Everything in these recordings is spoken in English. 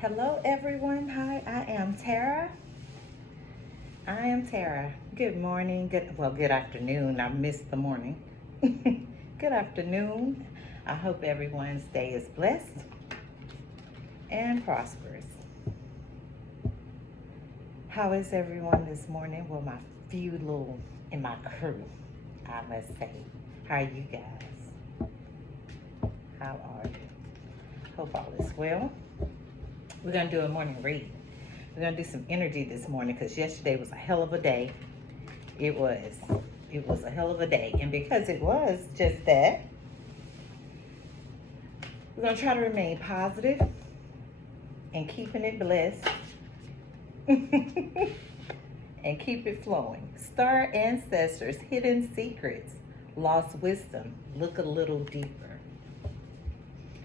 Hello, everyone. Hi, I am Tara. I am Tara. Good morning. Good afternoon. I missed the morning. Good afternoon. I hope everyone's day is blessed and prosperous. How is everyone this morning? Well, my few little in my crew, I must say. How are you guys? How are you? Hope all is well. We're going to do a morning read. We're going to do some energy this morning because yesterday was a hell of a day. It was a hell of a day. And because it was just that, we're going to try to remain positive and keeping it blessed and keep it flowing. Star ancestors, hidden secrets, lost wisdom, look a little deeper.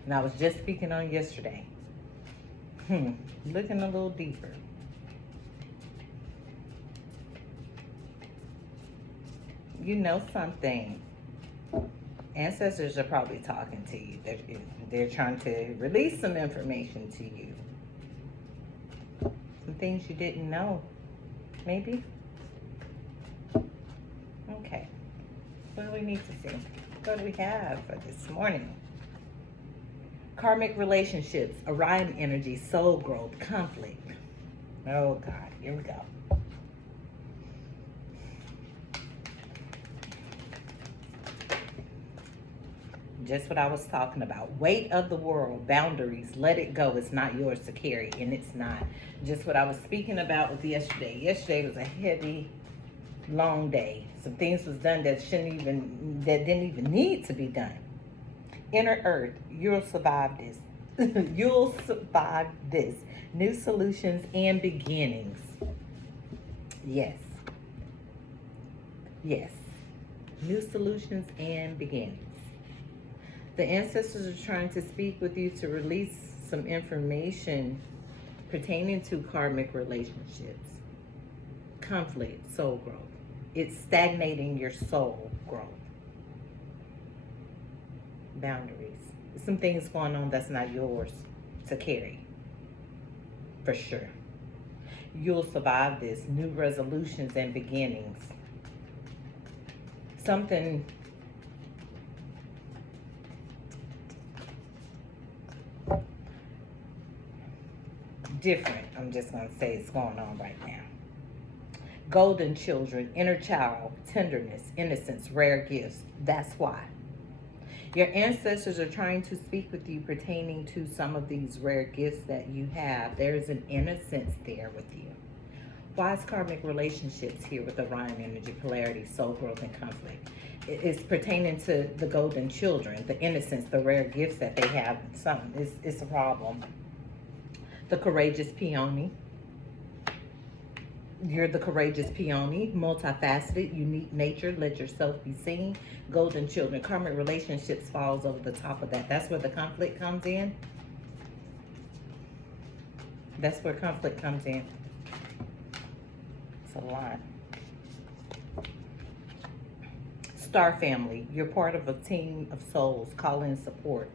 And I was just speaking on yesterday. Looking a little deeper. You know something. Ancestors are probably talking to you. They're trying to release some information to you. Some things you didn't know, maybe. Okay. What do we need to see? What do we have for this morning? Karmic relationships, Orion energy, soul growth, conflict. Oh God, here we go. Just what I was talking about. Weight of the world, boundaries, let it go. It's not yours to carry, and it's not. Just what I was speaking about with yesterday. Yesterday was a heavy, long day. Some things was done that didn't even need to be done. Inner Earth, you'll survive this. You'll survive this. New solutions and beginnings. Yes. Yes. New solutions and beginnings. The ancestors are trying to speak with you to release some information pertaining to karmic relationships, conflict, soul growth. It's stagnating your soul growth. Boundaries. Some things going on that's not yours to carry. For sure. You'll survive this. New resolutions and beginnings. Something different, I'm just going to say, it's going on right now. Golden children, inner child, tenderness, innocence, rare gifts. That's why. Your ancestors are trying to speak with you pertaining to some of these rare gifts that you have. There's an innocence there with you. Why is karmic relationships here with Orion energy, polarity, soul growth, and conflict? It's pertaining to the golden children, the innocence, the rare gifts that they have. It's a problem. The courageous peony. You're the courageous peony, multifaceted, unique nature, let yourself be seen. Golden children, karmic relationships falls over the top of that. That's where the conflict comes in. That's where conflict comes in. It's a lot. Star family, you're part of a team of souls, call in support.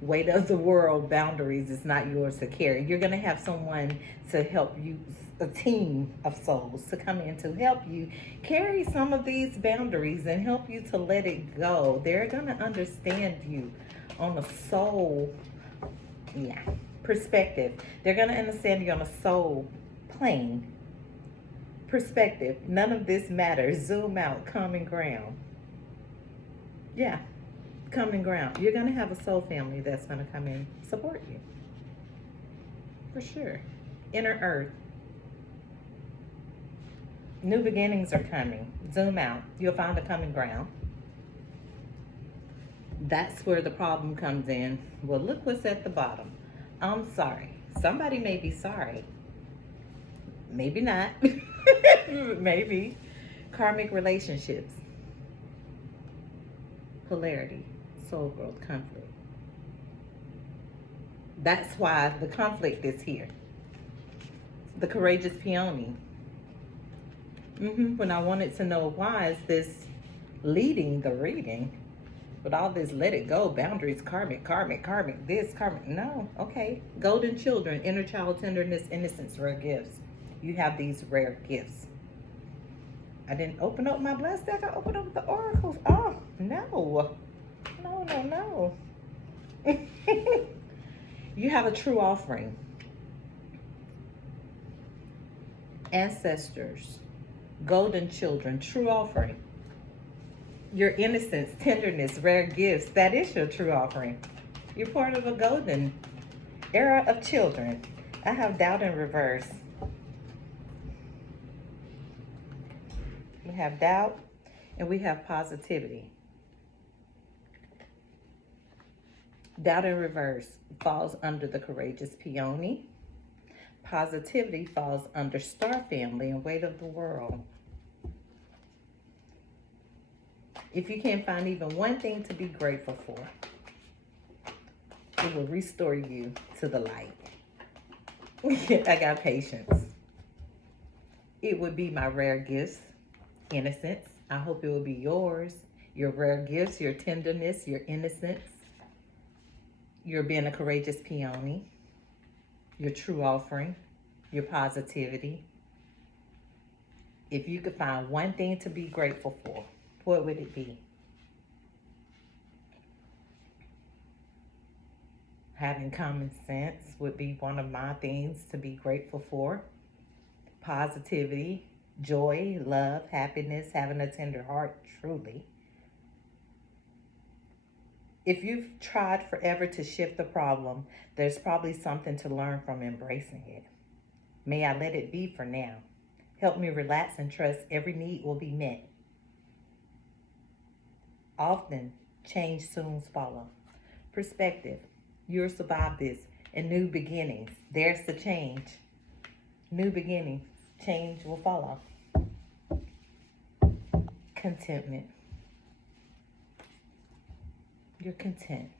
Weight of the world, boundaries is not yours to carry. You're going to have someone to help you, a team of souls to come in to help you carry some of these boundaries and help you to let it go. They're going to understand you on a soul, perspective. They're going to understand you on a soul plane perspective. None of this matters. Zoom out, common ground. Yeah. Common ground. You're going to have a soul family that's going to come in support you. For sure. Inner Earth. New beginnings are coming. Zoom out. You'll find a common ground. That's where the problem comes in. Well, look what's at the bottom. I'm sorry. Somebody may be sorry. Maybe not. Maybe. Karmic relationships. Polarity. Soul growth, conflict. That's why the conflict is here. The courageous peony. When I wanted to know why is this leading the reading, But all this let it go, boundaries, karmic, this, karmic. No, okay. Golden children, inner child tenderness, innocence, rare gifts. You have these rare gifts. I didn't open up my blessed deck. I opened up the oracles. Oh, no. No, no. You have a true offering. Ancestors, golden children, true offering. Your innocence, tenderness, rare gifts, that is your true offering. You're part of a golden era of children. I have doubt in reverse. We have doubt and we have positivity. Doubt in reverse falls under the courageous peony. Positivity falls under star family and weight of the world. If you can't find even one thing to be grateful for, it will restore you to the light. I got patience. It would be my rare gifts, innocence. I hope it will be yours. Your rare gifts, your tenderness, your innocence, your being a courageous peony, your true offering, your positivity. If you could find one thing to be grateful for, what would it be? Having common sense would be one of my things to be grateful for. Positivity, joy, love, happiness, having a tender heart, truly. If you've tried forever to shift the problem, there's probably something to learn from embracing it. May I let it be for now. Help me relax and trust every need will be met. Often, change soon follows. Perspective. You'll survive this. And new beginnings. There's the change. New beginnings. Change will follow. Contentment. You're content.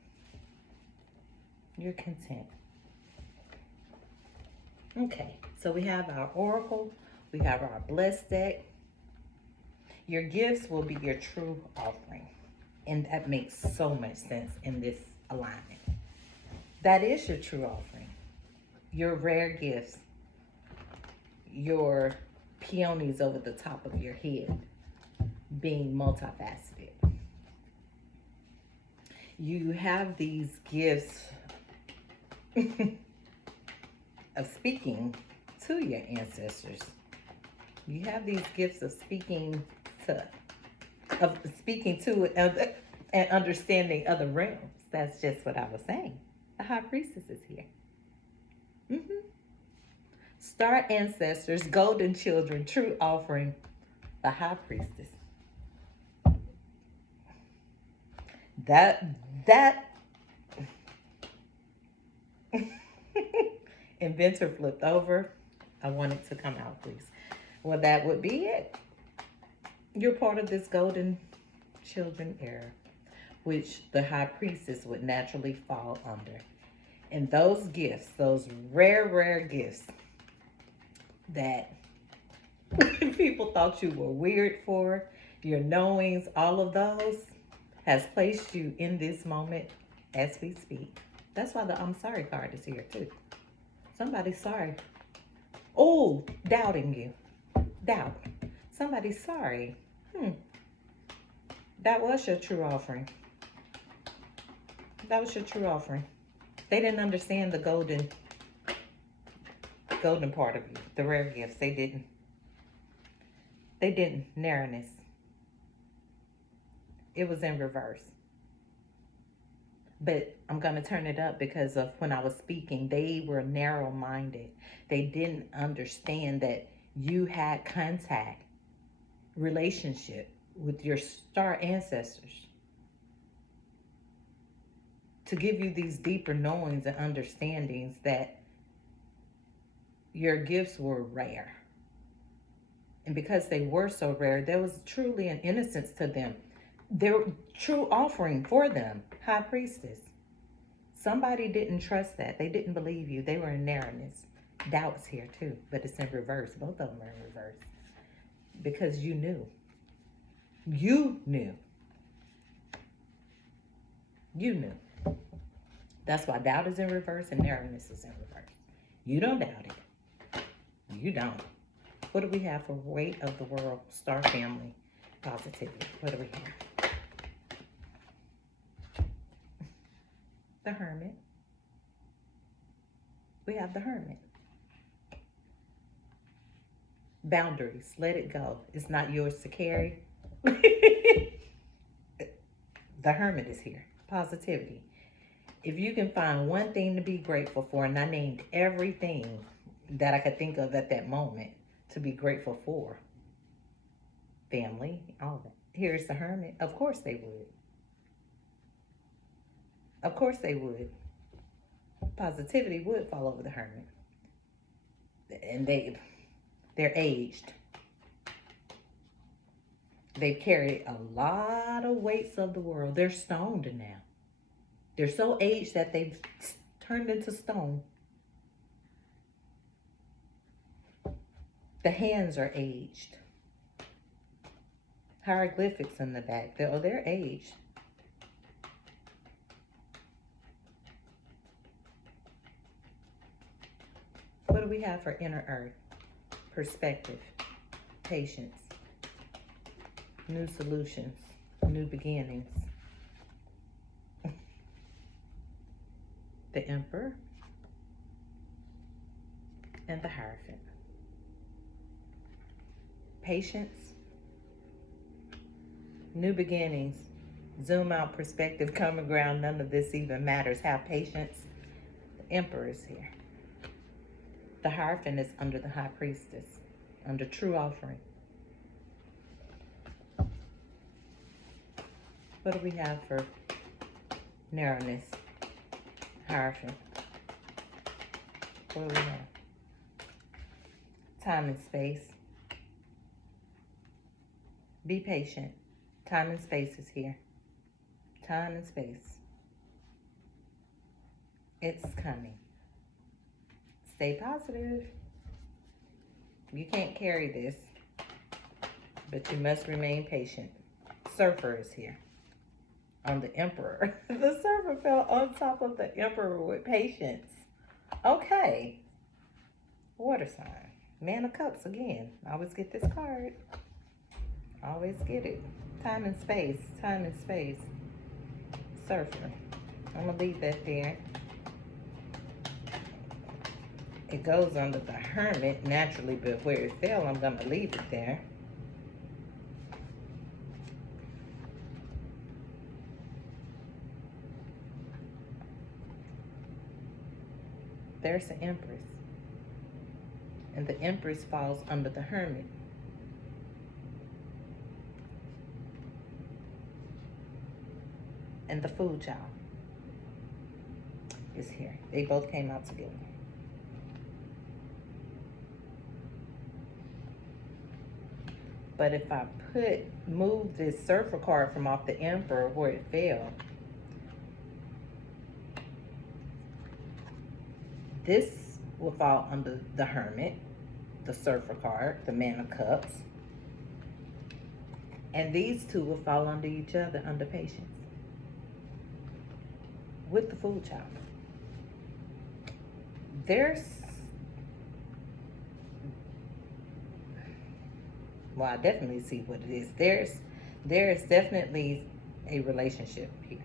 You're content. Okay, so we have our oracle. We have our blessed deck. Your gifts will be your true offering. And that makes so much sense in this alignment. That is your true offering. Your rare gifts. Your peonies over the top of your head. Being multifaceted. You have these gifts of speaking to your ancestors. You have these gifts of speaking to and understanding other realms. That's just what I was saying. The high priestess is here. Star ancestors, golden children, true offering, the high priestess. That inventor flipped over. I want it to come out, please. Well, that would be it. You're part of this golden children era, which the high priestess would naturally fall under. And those gifts, those rare gifts that people thought you were weird for, your knowings, all of those, has placed you in this moment as we speak. That's why the I'm sorry card is here too. Somebody's sorry. Oh, doubting you. Doubt. Somebody's sorry. That was your true offering. That was your true offering. They didn't understand the golden part of you, the rare gifts. They didn't. Narrowness. It was in reverse. But I'm going to turn it up because of when I was speaking, they were narrow-minded. They didn't understand that you had contact, relationship with your star ancestors to give you these deeper knowings and understandings that your gifts were rare. And because they were so rare, there was truly an innocence to them. Their true offering for them, high priestess. Somebody didn't trust that. They didn't believe you. They were in narrowness. Doubt's here too, but it's in reverse. Both of them are in reverse. Because you knew. You knew. You knew. That's why doubt is in reverse and narrowness is in reverse. You don't doubt it. You don't. What do we have for weight of the world? Star family. Positivity. What do we have? The Hermit. We have the Hermit. Boundaries. Let it go. It's not yours to carry. The Hermit is here. Positivity. If you can find one thing to be grateful for, and I named everything that I could think of at that moment to be grateful for. Family, all that. Here's the Hermit. Of course they would. Of course they would. Positivity would fall over the Hermit. And they're aged. They've carried a lot of weights of the world. They're stoned now. They're so aged that they've turned into stone. The hands are aged. Hieroglyphics in the back. They're aged. What do we have for inner earth? Perspective, patience, new solutions, new beginnings. The Emperor and the Hierophant. Patience, new beginnings, zoom out perspective, common ground, none of this even matters. Have patience. The Emperor is here. The Hierophant is under the High Priestess, under true offering. What do we have for narrowness? Hierophant. What do we have? Time and space. Be patient. Time and space is here. Time and space. It's coming. Stay positive. You can't carry this, but you must remain patient. Surfer is here. On the Emperor. The Surfer fell on top of the Emperor with patience. Okay. Water sign. Man of Cups again. Always get this card. Always get it. Time and space. Time and space. Surfer. I'm going to leave that there. It goes under the Hermit naturally, but where it fell, I'm going to leave it there. There's the Empress. And the Empress falls under the Hermit. And the Fool Child is here. They both came out together. But if I move this Surfer card from off the Emperor where it fell, this will fall under the Hermit, the Surfer card, the Man of Cups. And these two will fall under each other under Patience. With the Fool Child. Well, I definitely see what it is. There is definitely a relationship here,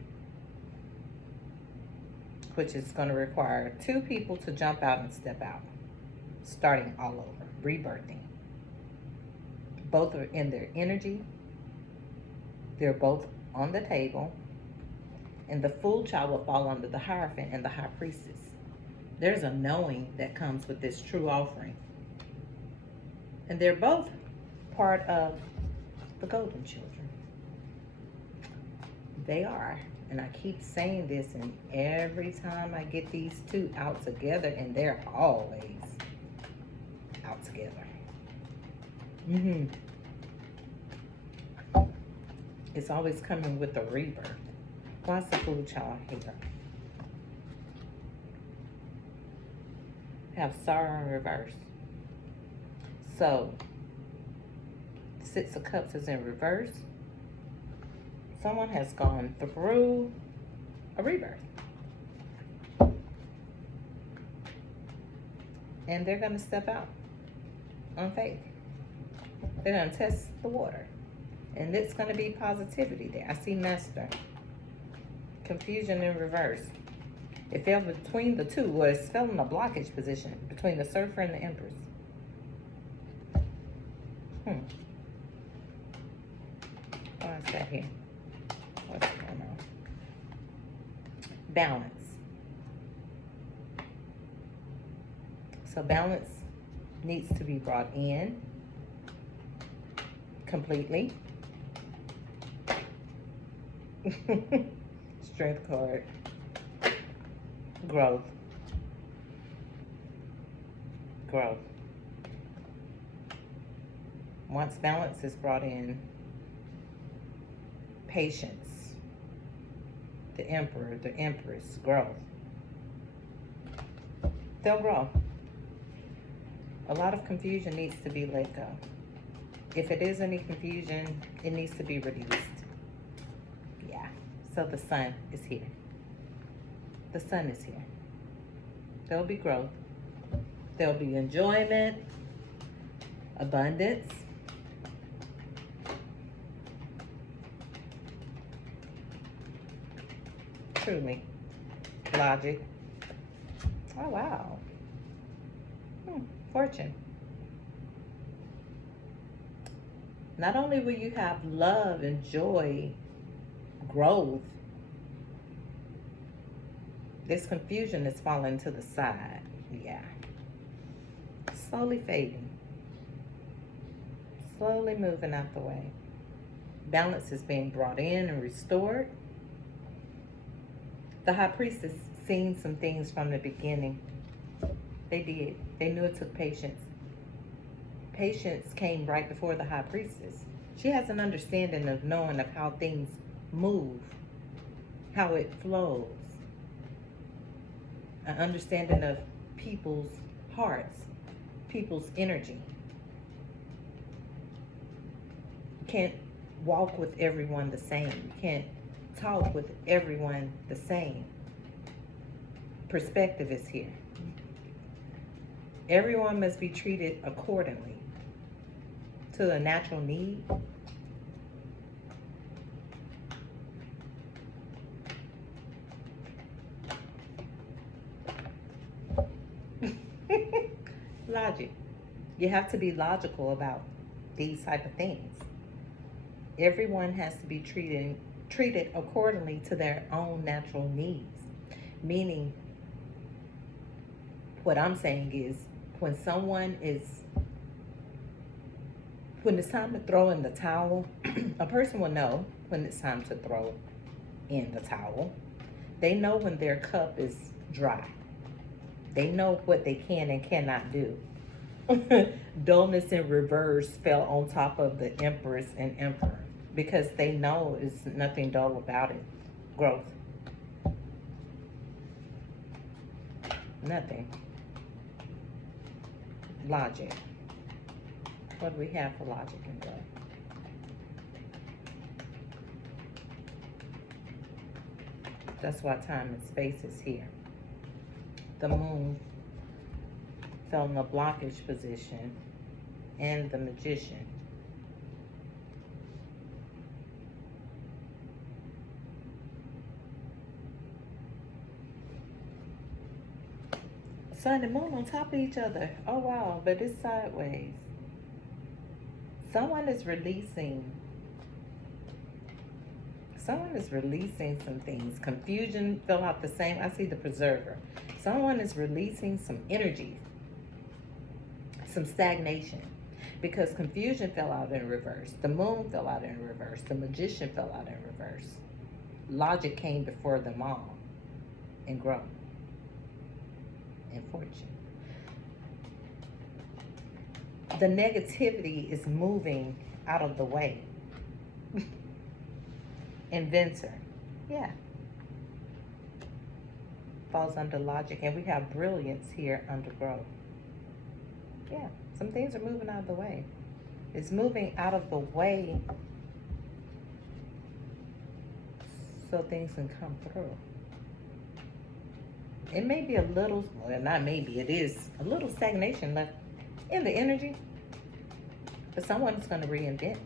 which is going to require two people to jump out and step out, starting all over, rebirthing. Both are in their energy. They're both on the table. And the Fool Child will fall under the Hierophant and the High Priestess. There's a knowing that comes with this true offering. And they're both part of the Golden Children. They are. And I keep saying this, and every time I get these two out together, and they're always out together. It's always coming with a rebirth. Why's the Fool Child here? Have sorrow in reverse. So, Six of Cups is in reverse. Someone has gone through a rebirth. And they're going to step out on faith. They're going to test the water. And it's going to be positivity there. I see master. Confusion in reverse. It fell between the two. Well, it fell in a blockage position between the surfer and the empress. What's that here? What's going on? Balance. So balance needs to be brought in completely. Strength card. Growth. Growth. Once balance is brought in, patience. The emperor, the empress, growth. They'll grow. A lot of confusion needs to be let go. If it is any confusion, it needs to be released. Yeah. So the sun is here. The sun is here. There'll be growth. There'll be enjoyment, abundance. Truly. Logic. Oh, wow. Fortune. Not only will you have love and joy, growth, this confusion is falling to the side. Yeah. Slowly fading. Slowly moving out the way. Balance is being brought in and restored. The high priestess seen some things from the beginning. They did. They knew it took patience. Patience came right before the high priestess. She has an understanding of knowing of how things move, how it flows. An understanding of people's hearts, people's energy. You can't walk with everyone the same. You can't talk with everyone the same. Perspective is here. Everyone must be treated accordingly to the natural need. Logic. You have to be logical about these type of things. Everyone has to be treated accordingly to their own natural needs. Meaning, what I'm saying is, when it's time to throw in the towel, a person will know when it's time to throw in the towel. They know when their cup is dry. They know what they can and cannot do. Dullness in reverse fell on top of the empress and emperor because they know it's nothing dull about it. Growth. Nothing. Logic. What do we have for logic and growth? That's why time and space is here. The moon fell in a blockage position, and the magician. Sun and moon on top of each other. Oh wow, but it's sideways. Someone is releasing some things. Confusion fell out the same. I see the preserver. Someone is releasing some energy, some stagnation, because confusion fell out in reverse. The moon fell out in reverse. The magician fell out in reverse. Logic came before them all, and growth and fortune. The negativity is moving out of the way. Inventor. Yeah. Falls under logic. And we have brilliance here under growth. Yeah. Some things are moving out of the way. It's moving out of the way so things can come through. It may be a little, well, not maybe, it is a little stagnation left in the energy, but someone's going to reinvent.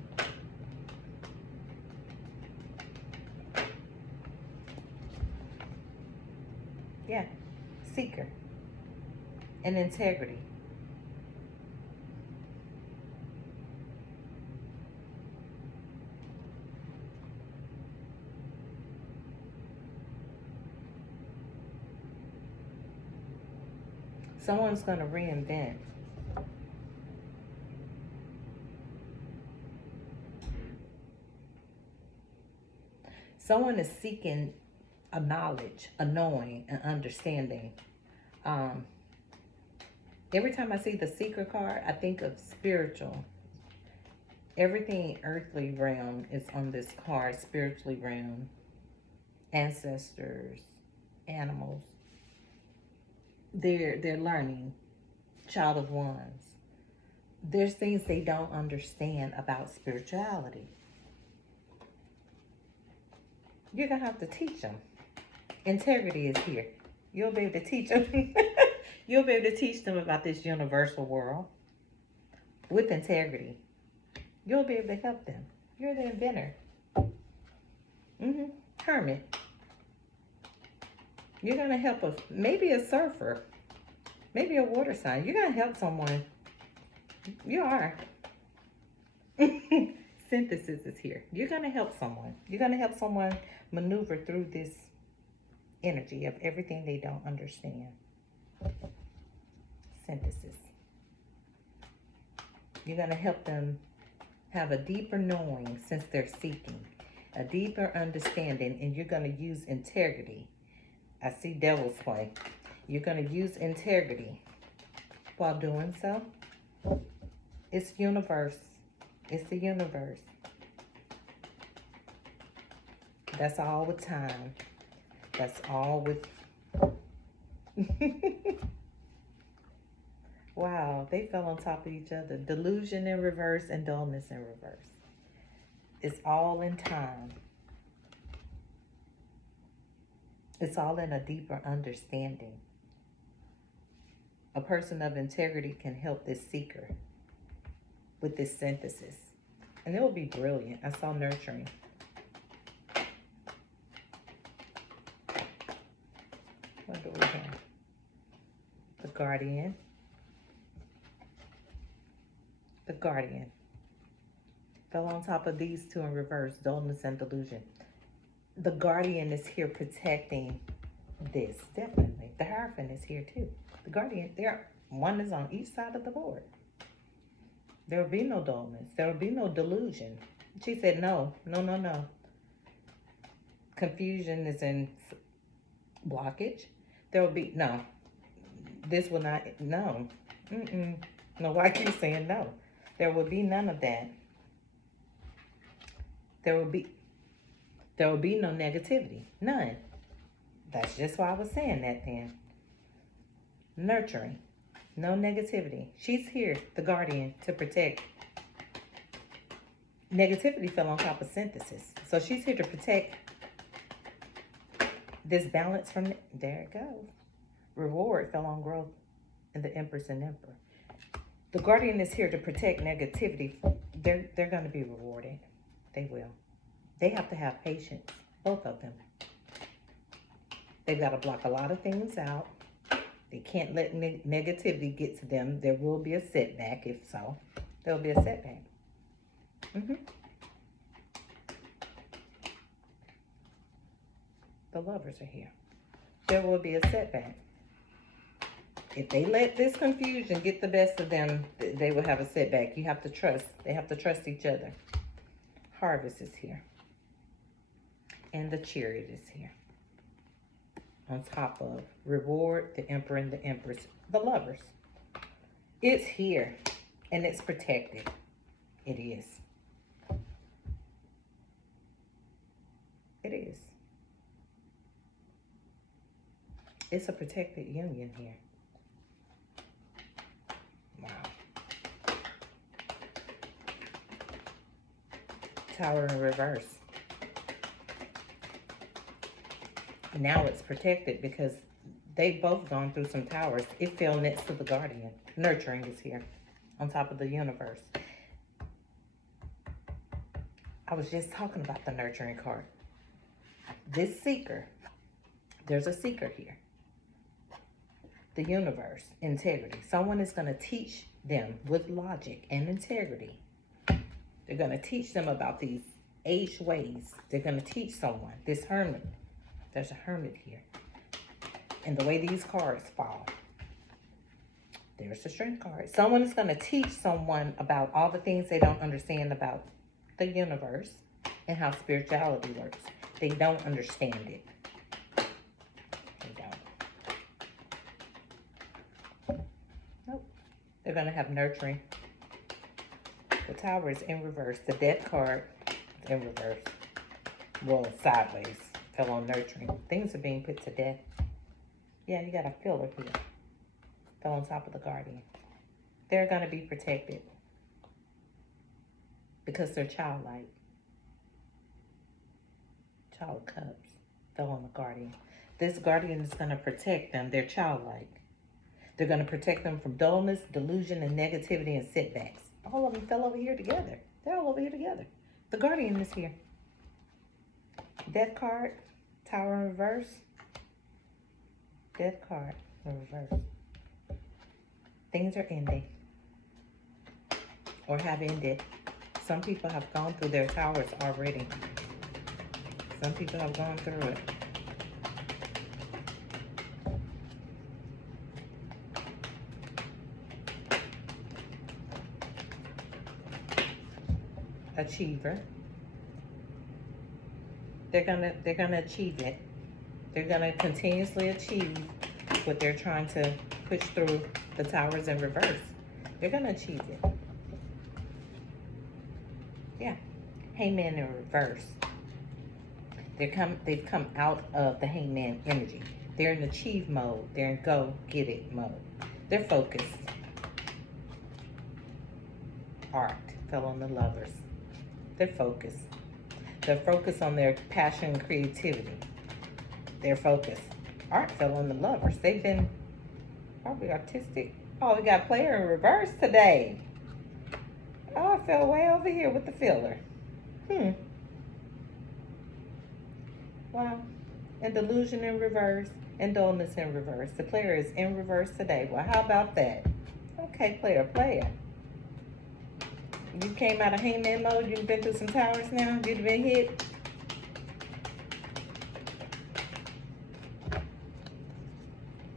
Yeah, seeker and integrity. Someone's going to reinvent. Someone is seeking a knowledge, a knowing, an understanding. Um, every time I see the seeker card, I think of spiritual. Everything earthly realm is on this card, spiritually realm, ancestors, animals. They're learning, child of ones. There's things they don't understand about spirituality. You're gonna have to teach them. Integrity is here. You'll be able to teach them. You'll be able to teach them about this universal world with integrity. You'll be able to help them. You're the inventor. Hermit. You're going to help maybe a surfer, maybe a water sign. You're going to help someone. You are. Synthesis is here. You're going to help someone. You're going to help someone maneuver through this energy of everything they don't understand. Synthesis. You're going to help them have a deeper knowing since they're seeking, a deeper understanding, and you're going to use integrity. I see devil's play. You're going to use integrity while doing so. It's universe. It's the universe. That's all with time. That's all with... Wow, they fell on top of each other. Delusion in reverse and dullness in reverse. It's all in time. It's all in a deeper understanding. A person of integrity can help this seeker with this synthesis. And it will be brilliant. I saw nurturing. What do we have? The guardian. The guardian. Fell on top of these two in reverse, dullness and delusion. The guardian is here protecting this, definitely. The Hierophant is here too. The guardian, one is on each side of the board. There will be no dullness. There will be no delusion. She said no, no, no, no. Confusion is in blockage. There will be, no. This will not, no. No, why keep saying no? There will be none of that. There will be no negativity. None. That's just why I was saying that then. Nurturing. No negativity. She's here, the guardian, to protect. Negativity fell on top of synthesis. So she's here to protect this balance from, there it goes. Reward fell on growth in the Empress and Emperor. The guardian is here to protect negativity. They're going to be rewarded. They will. They have to have patience, both of them. They've got to block a lot of things out. They can't let negativity get to them. There will be a setback, if so. There'll be a setback. The Lovers are here. There will be a setback. If they let this confusion get the best of them, they will have a setback. You have to trust. They have to trust each other. Harvest is here. And the Chariot is here. On top of Reward, the Emperor, and the Empress. The Lovers. It's here. And it's protected. It is. It is. It's a protected union here. Wow. Tower in reverse. Now it's protected because They both gone through some towers. It fell next to the guardian. Nurturing is here on top of the universe. I was just talking about the nurturing card. This seeker, there's a seeker here. The universe, integrity. Someone is going to teach them with logic and integrity. They're going to teach them about these age ways. They're going to teach someone. This hermit. There's a hermit here. And the way these cards fall. There's the strength card. Someone is going to teach someone about all the things they don't understand about the universe and how spirituality works. They don't understand it. They don't. Nope. They're going to have nurturing. The Tower is in reverse. The Death card is in reverse. Well, sideways. Fell on nurturing. Things are being put to death. Yeah, you got a filler here. Fell on top of the guardian. They're going to be protected because they're childlike. Child cups fell on the guardian. This guardian is going to protect them. They're childlike. They're going to protect them from dullness, delusion, and negativity and setbacks. All of them fell over here together. They're all over here together. The guardian is here. Death card, Tower in reverse. Death card in reverse. Things are ending or have ended. Some people have gone through their towers already. Some people have gone through it. Achiever. They're gonna achieve it. They're gonna continuously achieve what they're trying to push through the towers in reverse. They're gonna achieve it. Yeah. Hangman in reverse. They've come out of the hangman energy. They're in achieve mode. They're in go get it mode. They're focused. Art fell on the lovers. They're focused. They're focused on their passion and creativity. They're focused. Art fell on the lovers. They've been probably artistic. Oh, we got player in reverse today. Oh, I fell way over here with the filler. Wow. And delusion in reverse and dullness in reverse. The player is in reverse today. Well, how about that? Okay, player. You came out of hangman mode. You've been through some towers now. You've been hit.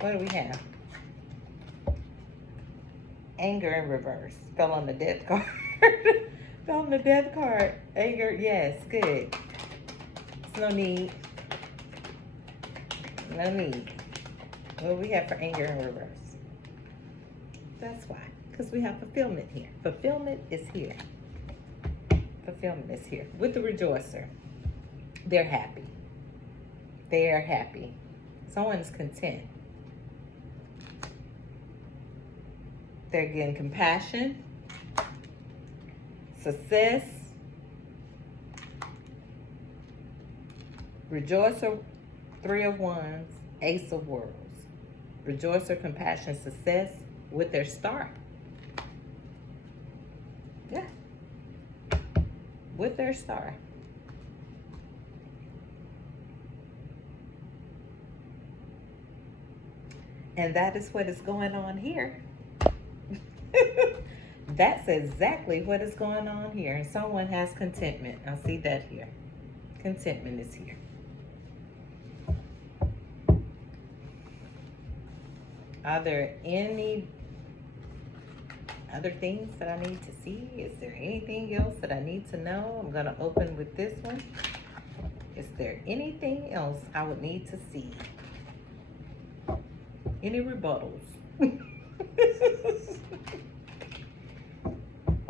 What do we have? Anger in reverse. Fell on the death card. Fell on the death card. Anger, yes, good. There's no need. No need. What do we have for anger in reverse? That's why. Because we have fulfillment here. Fulfillment is here. Fulfillment is here. With the rejoicer, they're happy. They are happy. Someone's content. They're getting compassion, success, rejoicer, 3 of Wands, Ace of Worlds. Rejoicer, compassion, success with their star. Yeah. With their star. And that is what is going on here. That's exactly what is going on here. And someone has contentment. I see that here. Contentment is here. Are there any other things that I need to see? Is there anything else that I need to know? I'm going to open with this one. Is there anything else I would need to see? Any rebuttals?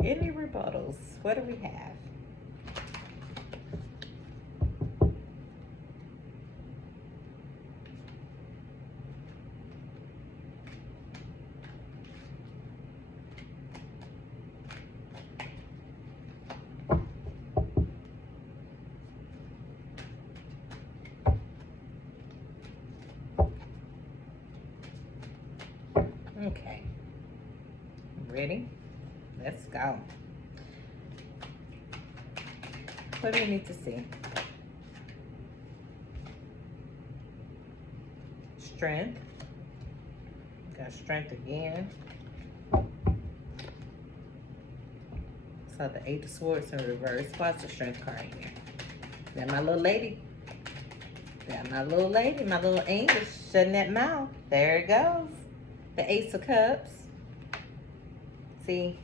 Any rebuttals? What do we have? Ready? Let's go. What do we need to see? Strength. Got strength again. So the Eight of Swords in reverse. What's the strength card here? That my little lady. That my little lady, my little angel shutting that mouth. There it goes. The Ace of Cups. See?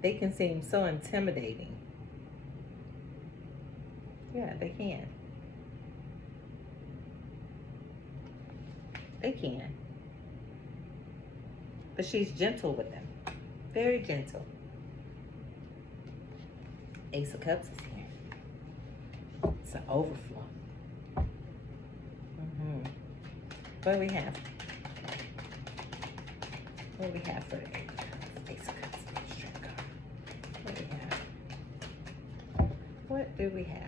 They can seem so intimidating. Yeah, they can. They can. But she's gentle with them. Very gentle. Ace of Cups is here. It's an overflow. What do we have? What do we have for the Ace of Cups? Strength card. What do we have? What do we have?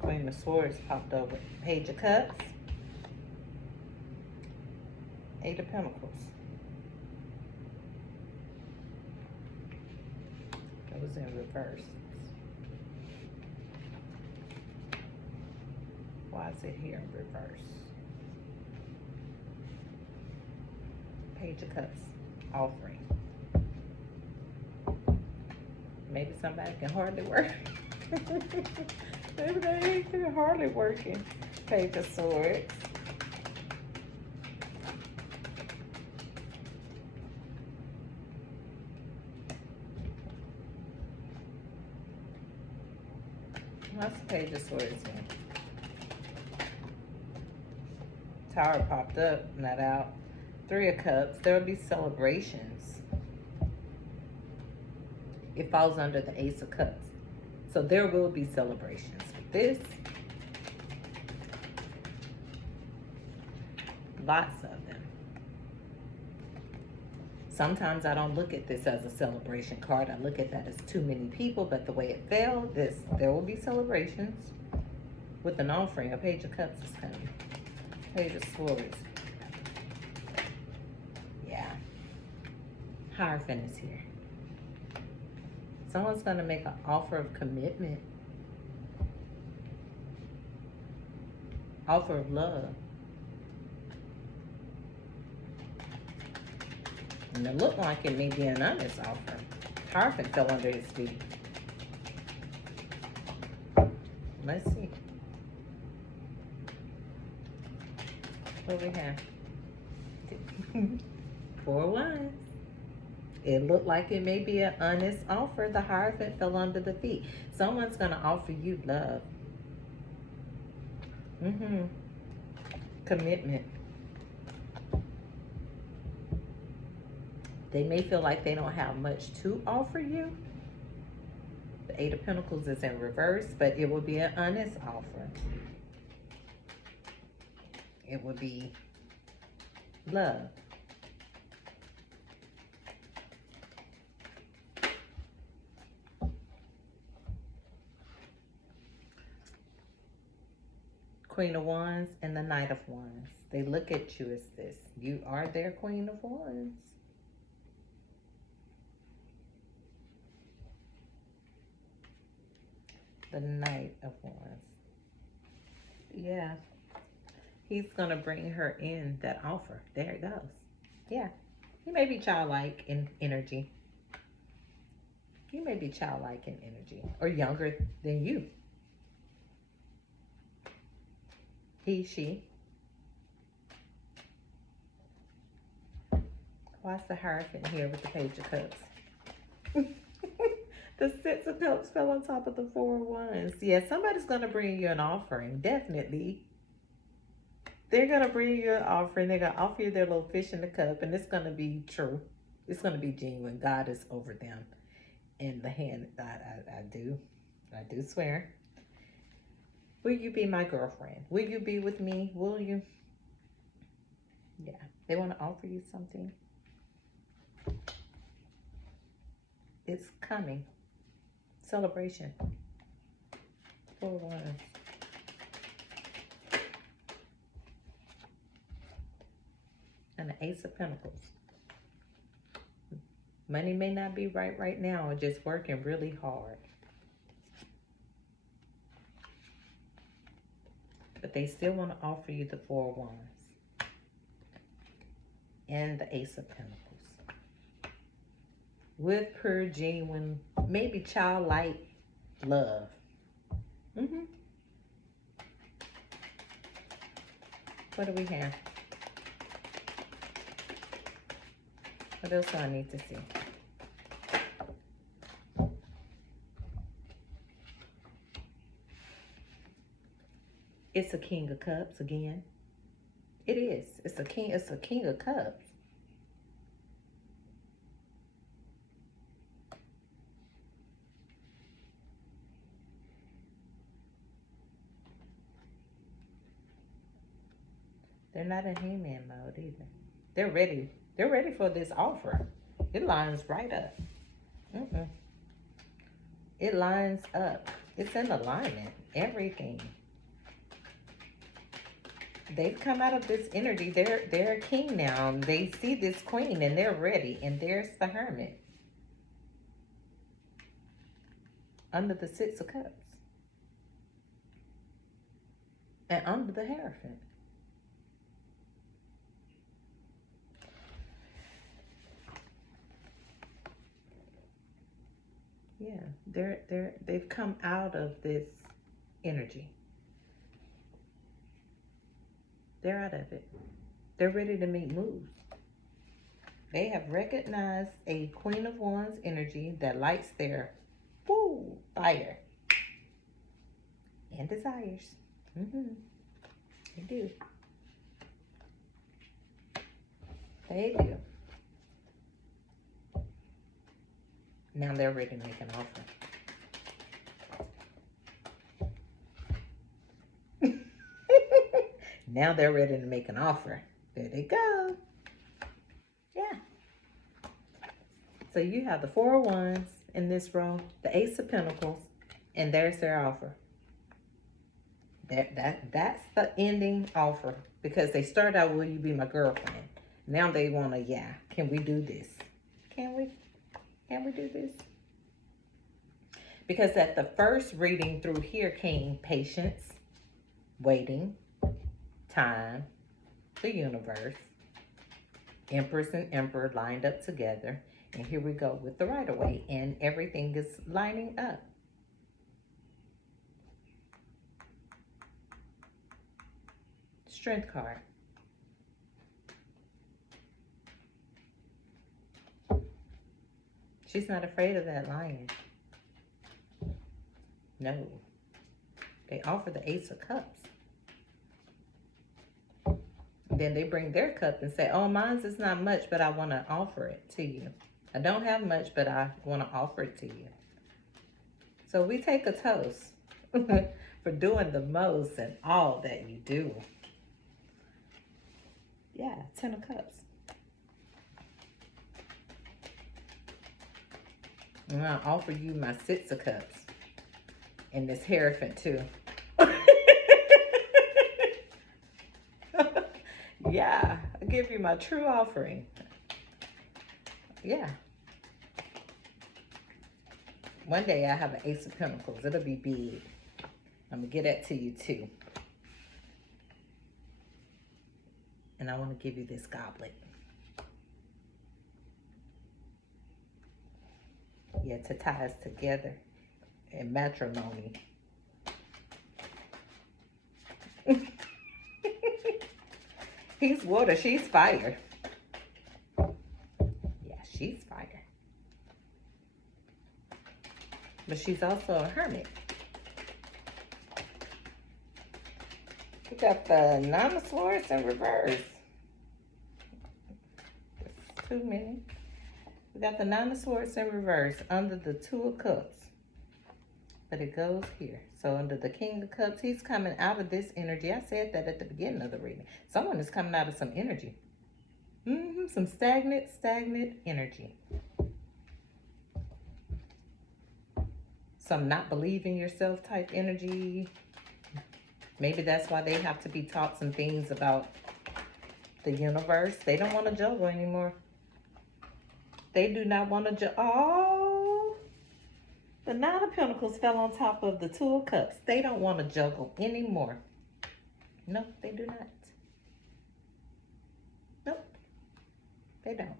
Queen of Swords popped over. Page of Cups. Eight of Pentacles. That was in reverse. Why is it here in reverse? Page of Cups. Offering. Maybe somebody can hardly work. Maybe they can hardly working. Page of Swords. What's the Page of Swords in? Tower popped up, not out. Three of Cups. There will be celebrations. It falls under the Ace of Cups. So there will be celebrations with this. Lots of them. Sometimes I don't look at this as a celebration card. I look at that as too many people, but the way it fell, there will be celebrations with an offering. A Page of Cups is coming. Page of Swords. Yeah. Hierophant is here. Someone's going to make an offer of commitment. Offer of love. And it looked like it may be an honest offer. Hierophant fell under his feet. Let's see. What do we have? 4 of Wands. It looked like it may be an honest offer. The Hierophant fell under the feet. Someone's going to offer you love. Commitment. They may feel like they don't have much to offer you. The Eight of Pentacles is in reverse, but it will be an honest offer. It will be love. Queen of Wands and the Knight of Wands. They look at you as this. You are their Queen of Wands. The Knight of Wands. Yeah. He's going to bring her in that offer. There it goes. Yeah. He may be childlike in energy. He may be childlike in energy. Or younger than you. He, she. Why's the Hierophant here with the Page of Cups? The Six of Cups fell on top of the Four of Wands. Yeah, somebody's going to bring you an offering. Definitely. They're going to bring you an offering. They're going to offer you their little fish in the cup. And it's going to be true. It's going to be genuine. God is over them. And the hand, I do swear. Will you be my girlfriend? Will you be with me? Will you? Yeah. They want to offer you something. It's coming. Celebration. 4 of Wands. And the Ace of Pentacles. Money may not be right now, or just working really hard. But they still want to offer you the 4 of Wands. And the Ace of Pentacles. With pure, genuine, maybe childlike love. What do we have? What else do I need to see? It's a King of Cups again. It is. It's a king of Cups. They're not in Hangman mode either. They're ready. They're ready for this offer. It lines right up. It lines up. It's in alignment. Everything. They've come out of this energy. They're a king now. They see this queen and they're ready. And there's the Hermit. Under the 6 of Cups. And under the Hierophant. Yeah, they've come out of this energy. They're out of it. They're ready to make moves. They have recognized a Queen of Wands energy that lights their fire and desires. They do. They do. Now they're ready to make an offer. Now they're ready to make an offer. There they go. Yeah. So you have the 4 of Wands in this row, the Ace of Pentacles, and there's their offer. That's the ending offer, because they started out, will you be my girlfriend? Now they want to, yeah, can we do this? Can we do this? Because at the first reading through here came patience, waiting, time, the universe, Empress and Emperor lined up together. And here we go with the Rider-Waite, and everything is lining up. Strength card. She's not afraid of that lion. No. They offer the Ace of Cups. Then they bring their cup and say, oh, mine's is not much, but I want to offer it to you. I don't have much, but I want to offer it to you. So we take a toast for doing the most and all that you do. Yeah, 10 of Cups. I'm going to offer you my 6 of Cups. And this Hierophant too. Yeah, I'll give you my true offering. Yeah. One day I have an Ace of Pentacles. It'll be big. I'm going to get that to you too. And I want to give you this goblet. Yeah, to tie us together in matrimony. He's water, she's fire. Yeah, she's fire. But she's also a hermit. We got the 9 of Swords in reverse. There's too many. We got the 9 of Swords in reverse under the 2 of Cups. But it goes here. So under the King of Cups, he's coming out of this energy. I said that at the beginning of the reading. Someone is coming out of some energy. Some stagnant energy. some not believing yourself type energy. Maybe that's why they have to be taught some things about the universe. They don't want to juggle anymore. They do not want to juggle. Oh, the Nine of Pentacles fell on top of the Two of Cups. They don't want to juggle anymore. No, they do not. Nope, they don't.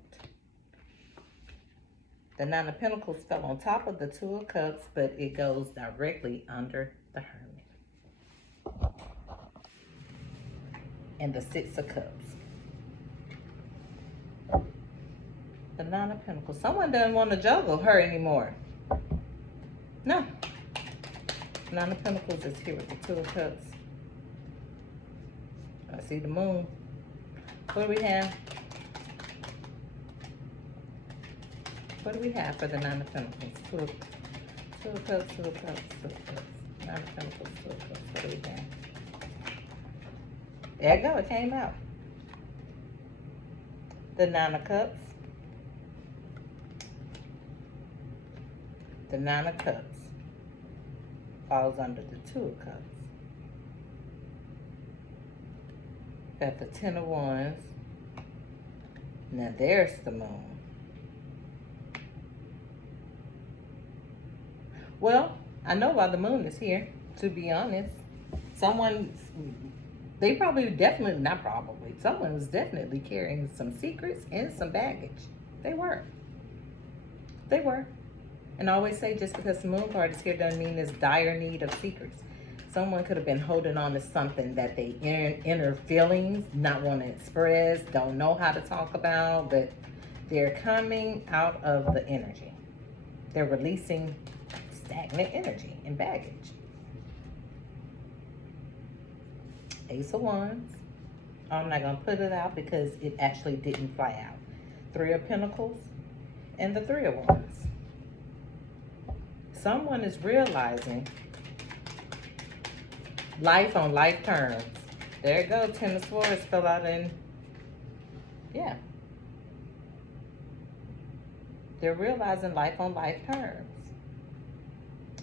The Nine of Pentacles fell on top of the Two of Cups, but it goes directly under the Hermit. And the Six of Cups. The Nine of Pentacles. Someone doesn't want to juggle her anymore. No. Nine of Pentacles is here with the Two of Cups. I see the Moon. What do we have? What do we have for the Nine of Pentacles? Two of Cups, Two of Cups, Two of Cups. Nine of Pentacles, Two of Cups. What do we have? There you go. It came out. The Nine of Cups. The Nine of Cups falls under the Two of Cups. Got the Ten of Wands. Now there's the Moon. Well, I know why the Moon is here, to be honest. Someone was definitely carrying some secrets and some baggage. They were. And I always say, just because the Moon card is here doesn't mean there's dire need of secrets. Someone could have been holding on to something that they inner feelings, not want to express, don't know how to talk about, but they're coming out of the energy. They're releasing stagnant energy and baggage. Ace of Wands. I'm not going to put it out because it actually didn't fly out. Three of Pentacles and the Three of Wands. Someone is realizing life on life terms. There you go. Ten of Swords fell out in, yeah. They're realizing life on life terms.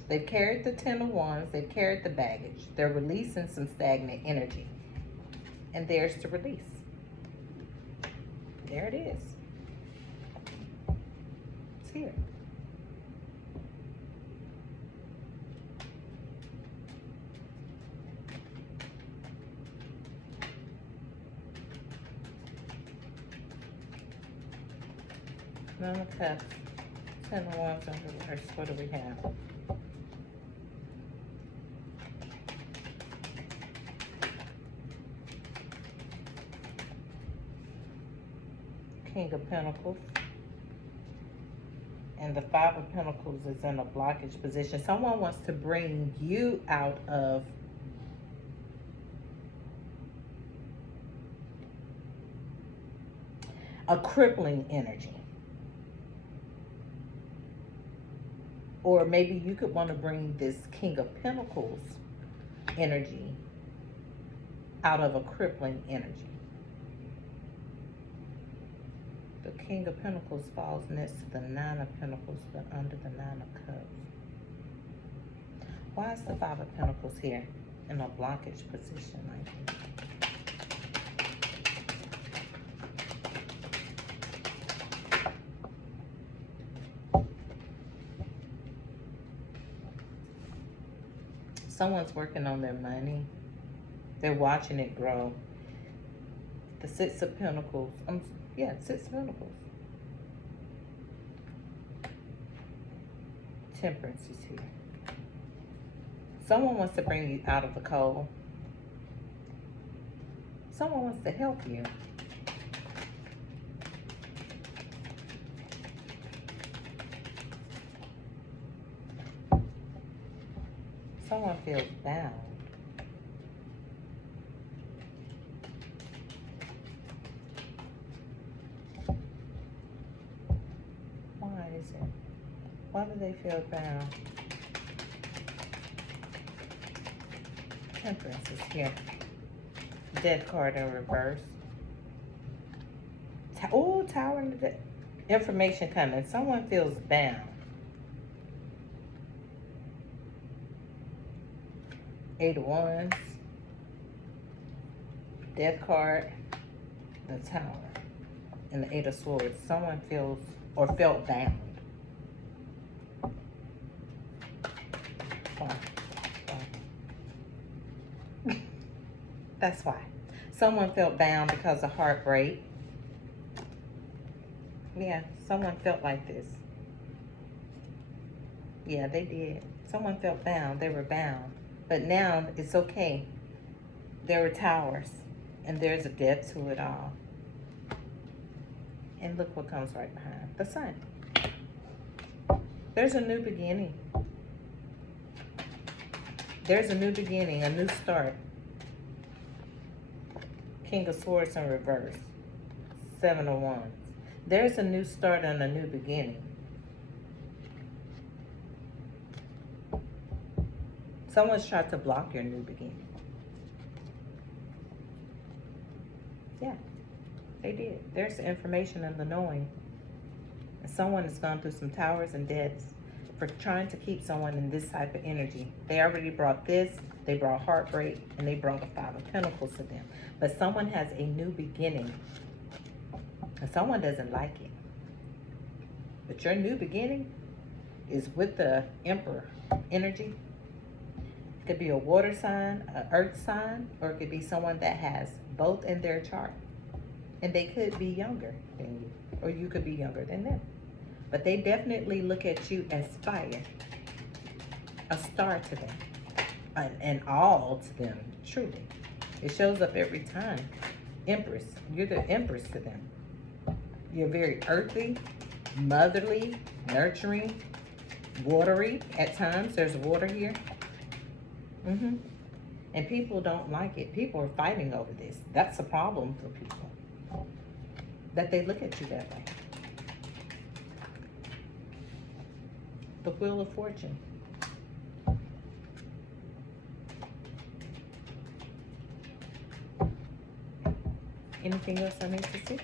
They've carried the Ten of Wands. They've carried the baggage. They're releasing some stagnant energy. And there's the release. There it is. It's here. Nine of Cups. Ten of Wands in reverse. What do we have? King of Pentacles. And the Five of Pentacles is in a blockage position. Someone wants to bring you out of a crippling energy. Or maybe you could want to bring this King of Pentacles energy out of a crippling energy. The King of Pentacles falls next to the Nine of Pentacles, but under the Nine of Cups. Why is the Five of Pentacles here in a blockage position like this? Someone's working on their money. They're watching it grow. The Six of Pentacles. Six of Pentacles. Temperance is here. Someone wants to bring you out of the cold. Someone wants to help you. Someone feels bound. Why is it? Why do they feel bound? Temperance is here. Death card in reverse. Tower in the death. Information coming. Someone feels bound. Eight of Wands, Death card, the Tower, and the Eight of Swords. Someone feels or felt bound. Why? Why? That's why. Someone felt bound because of heartbreak. Yeah, someone felt like this. Yeah, they did. Someone felt bound. They were bound. But now it's okay. There are towers, and there's a depth to it all. And look what comes right behind. The Sun. There's a new beginning. There's a new beginning, a new start. King of Swords in reverse. Seven of Wands. There's a new start and a new beginning. Someone's tried to block your new beginning. Yeah, they did. There's information in the knowing. And someone has gone through some towers and depths for trying to keep someone in this type of energy. They already brought this, they brought heartbreak, and they brought the Five of Pentacles to them. But someone has a new beginning, and someone doesn't like it. But your new beginning is with the Emperor energy. It could be a water sign, an earth sign, or it could be someone that has both in their chart. And they could be younger than you, or you could be younger than them. But they definitely look at you as fire, a star to them, and all to them, truly. It shows up every time. Empress, you're the Empress to them. You're very earthy, motherly, nurturing, watery. At times, there's water here. And people don't like it. People are fighting over this. That's a problem for people, that they look at you that way. The Wheel of Fortune. Anything else I need to see?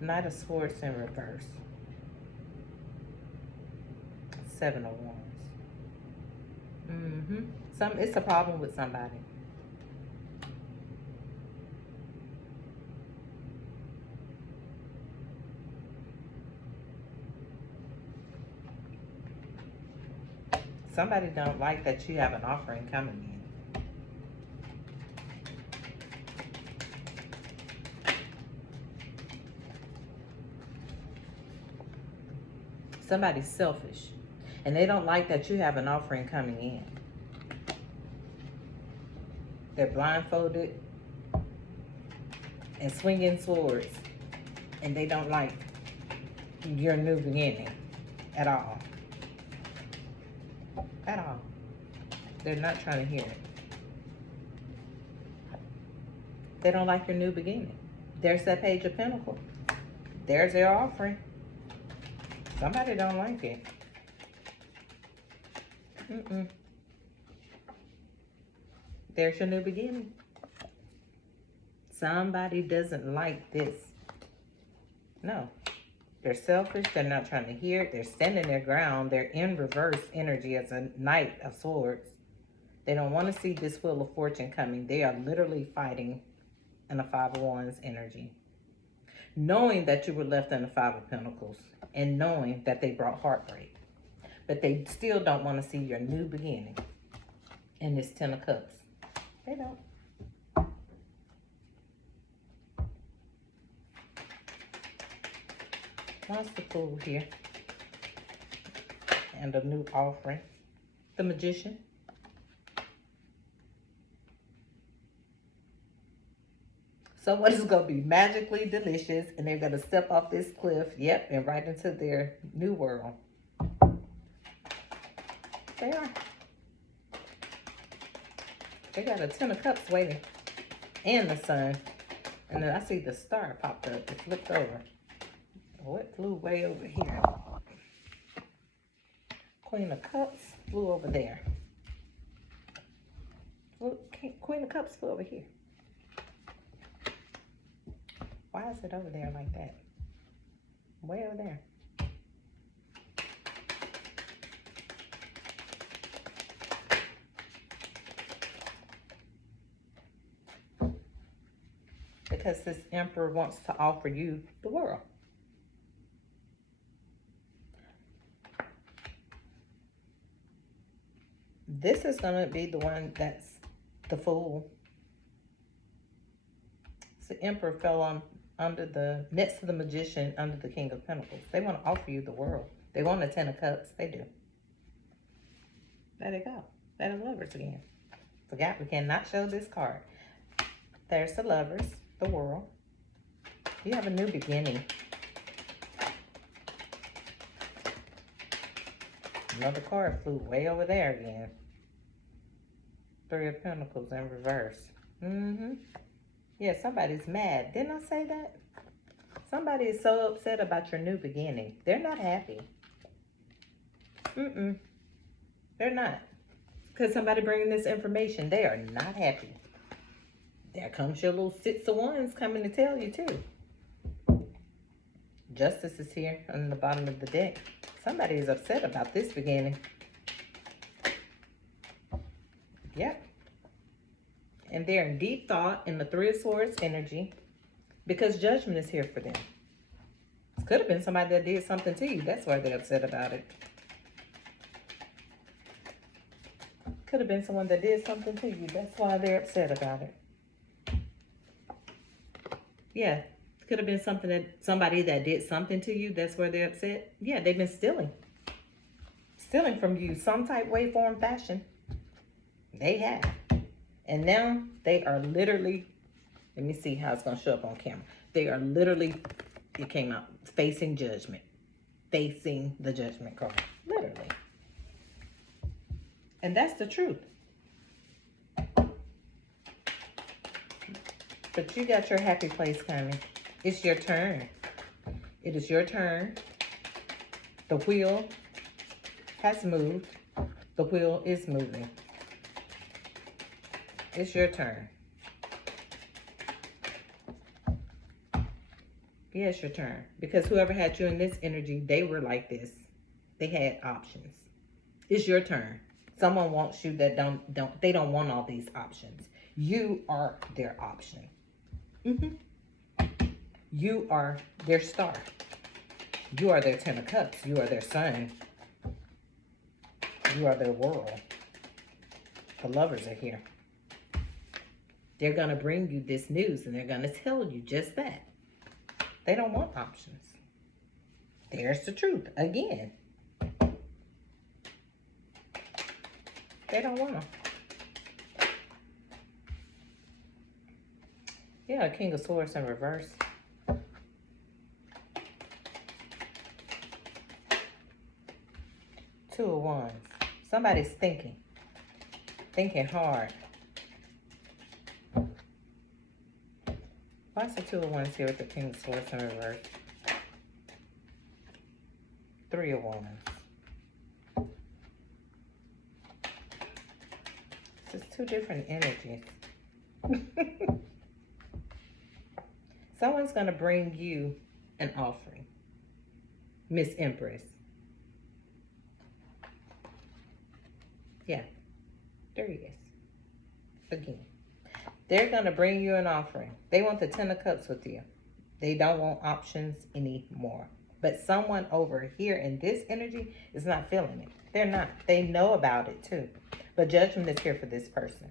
Knight of Swords in reverse. Seven of Wands. It's a problem with somebody. Somebody don't like that you have an offering coming in. Somebody's selfish, and they don't like that you have an offering coming in. They're blindfolded and swinging swords, and they don't like your new beginning at all. At all. They're not trying to hear it. They don't like your new beginning. There's that Page of Pentacles. There's their offering. Somebody don't like it. There's your new beginning. Somebody doesn't like this. No. They're selfish. They're not trying to hear it. They're standing their ground. They're in reverse energy as a Knight of Swords. They don't want to see this Wheel of Fortune coming. They are literally fighting in a Five of Wands energy. Knowing that you were left in the Five of Pentacles, and knowing that they brought heartbreak. But they still don't want to see your new beginning in this Ten of Cups. They don't. What's the Fool here? And a new offering. The Magician. Someone is going to be magically delicious, and they're going to step off this cliff, yep, and right into their new world. They are. They got a Ten of Cups waiting, and the Sun. And then I see the star popped up. It flipped over. Oh, it flew way over here. Queen of Cups flew over there. Look, Queen of Cups flew over here. Why is it over there like that? Way over there. Because this Emperor wants to offer you the world. This is going to be the one that's the fool. So the Emperor fell on under the, next to the Magician, under the King of Pentacles. They want to offer you the world. They want the Ten of Cups. They do. There they go. They're the Lovers again. Forgot we cannot show this card. There's the Lovers, the world. You have a new beginning. Another card flew way over there again. Three of Pentacles in reverse. Yeah, somebody's mad. Didn't I say that? Somebody is so upset about your new beginning. They're not happy. They're not. Because somebody bringing this information, they are not happy. There comes your little 6 of Wands coming to tell you too. Justice is here on the bottom of the deck. Somebody is upset about this beginning. Yep. And they're in deep thought in the Three of Swords energy because judgment is here for them. It could have been somebody that did something to you. That's why they're upset about it. Could have been someone that did something to you. That's why they're upset about it. Yeah. Could have been somebody that did something to you. That's where they're upset. Yeah, they've been stealing. Stealing from you some type, way, form, fashion. They have. And now they are literally, let me see how it's going to show up on camera. They are literally, it came out, facing judgment. Facing the judgment card. Literally. And that's the truth. But you got your happy place coming. It's your turn. It is your turn. The wheel has moved. The wheel is moving. It's your turn. Yeah, it's your turn. Because whoever had you in this energy, they were like this. They had options. It's your turn. Someone wants you that they don't want all these options. You are their option. You are their star. You are their Ten of Cups. You are their sun. You are their world. The Lovers are here. They're going to bring you this news and they're going to tell you just that. They don't want options. There's the truth again. They don't want them. Yeah, King of Swords in reverse. Two of Wands. Somebody's thinking. Thinking hard. Why is the Two of Wands here with the King of Swords in reverse? Three of Wands. It's two different energies. Someone's going to bring you an offering. Miss Empress. Yeah. There he is. Again. They're going to bring you an offering. They want the Ten of Cups with you. They don't want options anymore. But someone over here in this energy is not feeling it. They're not. They know about it too. But judgment is here for this person.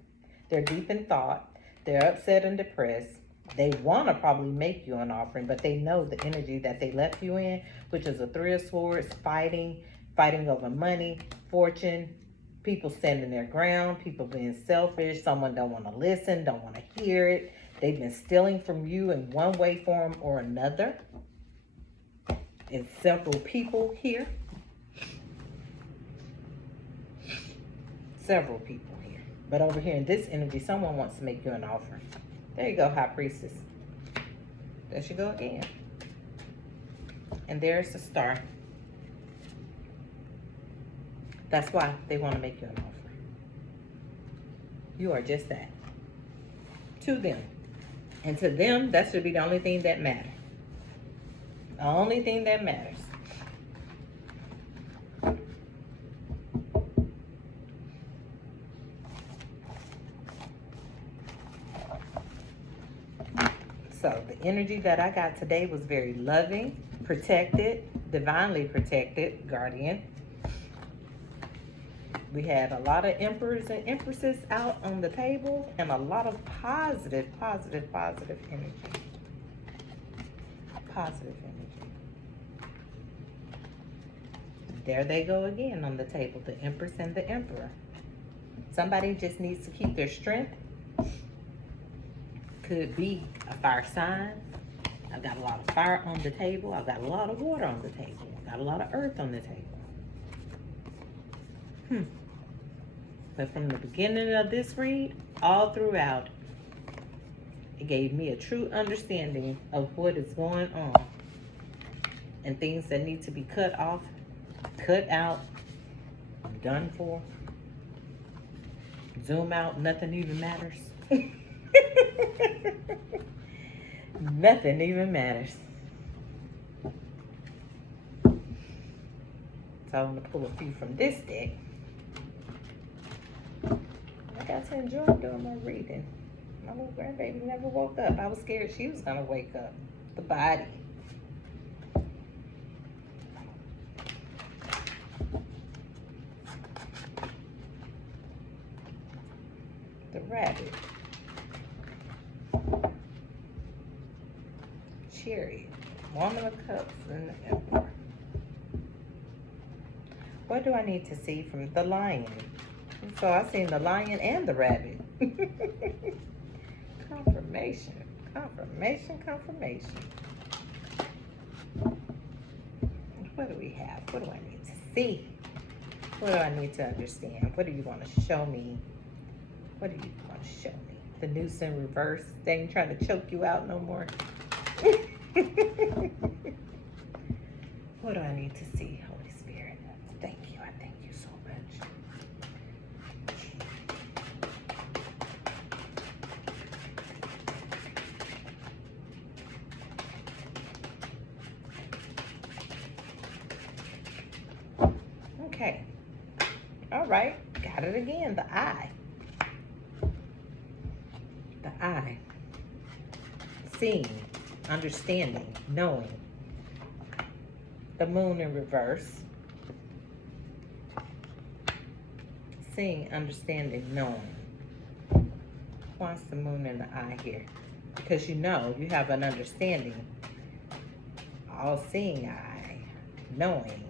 They're deep in thought. They're upset and depressed. They want to probably make you an offering, but they know the energy that they left you in, which is a Three of Swords, fighting over money, fortune, people standing their ground, people being selfish, someone don't want to listen, don't want to hear it. They've been stealing from you in one way, form, or another. And several people here. Several people here. But over here in this energy, someone wants to make you an offering. There you go, High Priestess. There she go again. And there's the Star. That's why they want to make you an offering. You are just that. To them. And to them, that should be the only thing that matters. The only thing that matters. So the energy that I got today was very loving, protected, divinely protected, guardian. We had a lot of emperors and empresses out on the table and a lot of positive energy. Positive energy. There they go again on the table, the empress and the emperor. Somebody just needs to keep their strength. Could be a fire sign. I've got a lot of fire on the table. I've got a lot of water on the table. I've got a lot of earth on the table. But from the beginning of this read, all throughout, it gave me a true understanding of what is going on and things that need to be cut off, cut out, done for. Zoom out, nothing even matters. Nothing even matters. So I'm going to pull a few from this deck. I got to enjoy doing my reading. My little grandbaby never woke up. I was scared she was going to wake up. The body. The rabbit. Chariot. Woman of Cups and the Emperor. What do I need to see from the Lion? So I seen the lion and the rabbit. Confirmation. Confirmation. Confirmation. What do we have? What do I need to see? What do I need to understand? What do you want to show me? What do you want to show me? The noose in reverse. They ain't trying to choke you out no more. What do I need to see, Holy Spirit? Thank you. I thank you so much. Okay. All right. Got it again. The eye. The eye. Seeing, understanding, knowing. The moon in reverse. Seeing, understanding, knowing. Why's the moon in the eye here? Because you know, you have an understanding. All seeing eye. Knowing.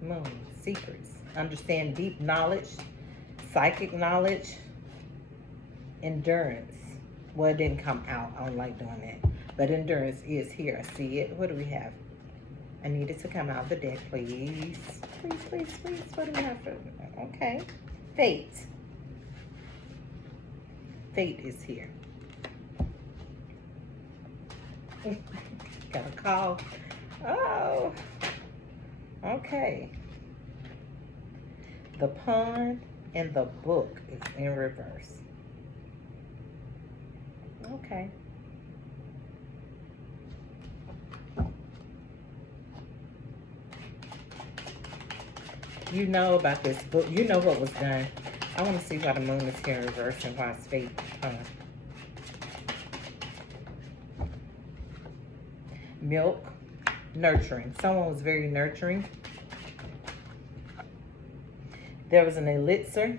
Moon, secrets. Understand deep knowledge. Psychic knowledge. Endurance. Well, it didn't come out. I don't like doing that. But endurance is here. I see it. What do we have? I need it to come out of the deck, please. Please, please, please. What do we have for? Okay. Fate. Fate is here. Got a call. Oh. Okay. The pawn and the book is in reverse. Okay. You know about this book. You know what was done. I want to see why the moon is here in reverse and why it's fate. Milk. Nurturing. Someone was very nurturing. There was an elixir.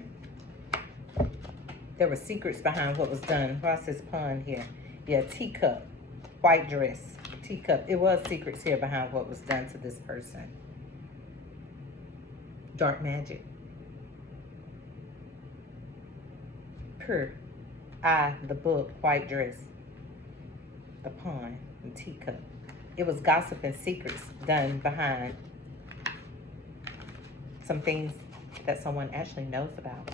There were secrets behind what was done. Why's this pawn here? Yeah, teacup. White dress. Teacup. It was secrets here behind what was done to this person. Dark magic. Pure. The book. White dress. The pawn and teacup. It was gossip and secrets done behind some things that someone actually knows about.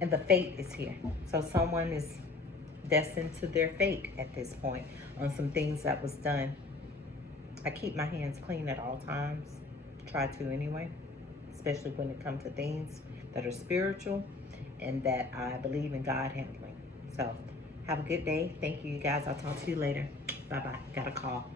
And the fate is here. So someone is destined to their fate at this point on some things that was done. I keep my hands clean at all times. Try to anyway. Especially when it comes to things that are spiritual and that I believe in God handling. So have a good day. Thank you, you guys. I'll talk to you later. Bye-bye. Got a call.